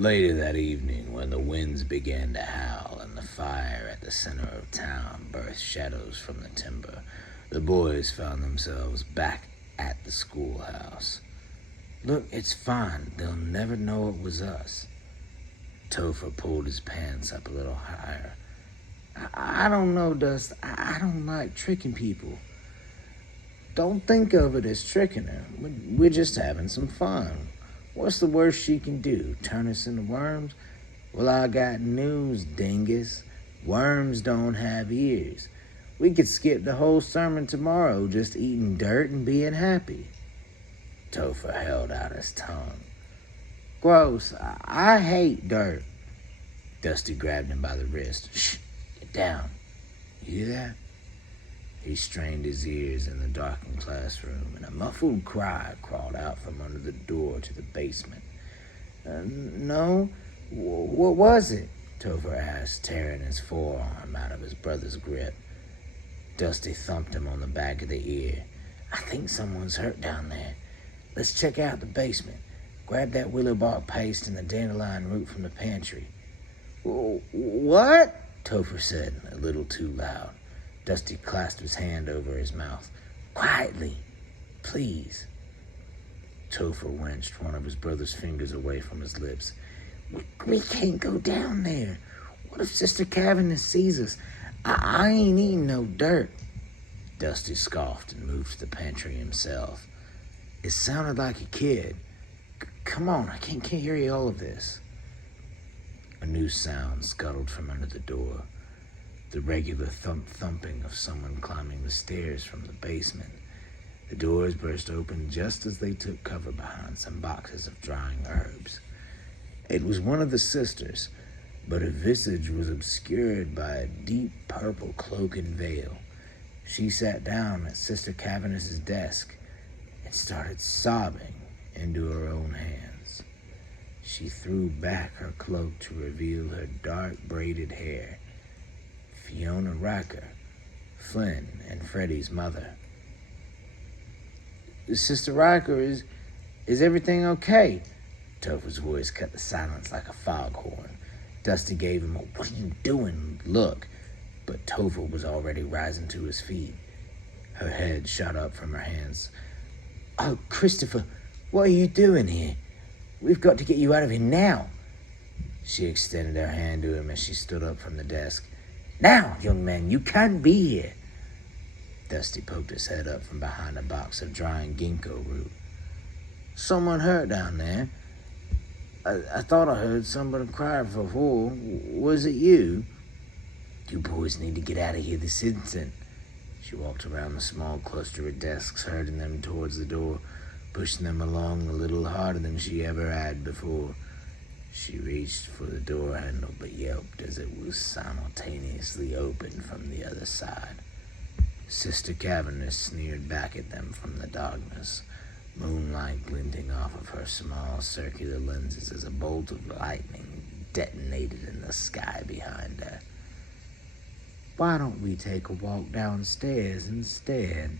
Later that evening, when the winds began to howl and the fire at the center of town birthed shadows from the timber, the boys found themselves back at the schoolhouse. "Look, it's fine. They'll never know it was us." Topher pulled his pants up a little higher. I don't know, Dust. I don't like tricking people." "Don't think of it as tricking her. We're just having some fun. What's the worst she can do? Turn us into worms? Well, I got news, dingus. Worms don't have ears. We could skip the whole sermon tomorrow just eating dirt and being happy." Topher held out his tongue. "Gross. I hate dirt." Dusty grabbed him by the wrist. "Shh, get down. You hear that?" He strained his ears in the darkened classroom, and a muffled cry crawled out from under the door to the basement. No? What was it?" Topher asked, tearing his forearm out of his brother's grip. Dusty thumped him on the back of the ear. "I think someone's hurt down there. Let's check out the basement. Grab that willow bark paste and the dandelion root from the pantry." "What?" Topher said, a little too loud. Dusty clasped his hand over his mouth. "Quietly, please." Topher wrenched one of his brother's fingers away from his lips. We can't go down there. What if Sister Cavendish sees us? I ain't eating no dirt." Dusty scoffed and moved to the pantry himself. It sounded like a kid. Come on, I can't hear all of this." A new sound scuttled from under the door. The regular thumping of someone climbing the stairs from the basement. The doors burst open just as they took cover behind some boxes of drying herbs. It was one of the sisters, but her visage was obscured by a deep purple cloak and veil. She sat down at Sister Cavendish's desk and started sobbing into her own hands. She threw back her cloak to reveal her dark braided hair. Fiona Riker, Flynn and Freddie's mother. "Sister Riker, is everything okay?" Topher's voice cut the silence like a foghorn. Dusty gave him a "what are you doing" look, but Topher was already rising to his feet. Her head shot up from her hands. "Oh, Christopher, what are you doing here? We've got to get you out of here now." She extended her hand to him as she stood up from the desk. "Now, young man, you can't be here." Dusty poked his head up from behind a box of drying ginkgo root. "Someone hurt down there. I thought I heard somebody cry for help. Was it you?" "You boys need to get out of here this instant." She walked around the small cluster of desks, herding them towards the door, pushing them along a little harder than she ever had before. She reached for the door handle but yelped as it was simultaneously opened from the other side. Sister Cavendish sneered back at them from the darkness, moonlight glinting off of her small circular lenses as a bolt of lightning detonated in the sky behind her. "Why don't we take a walk downstairs instead?"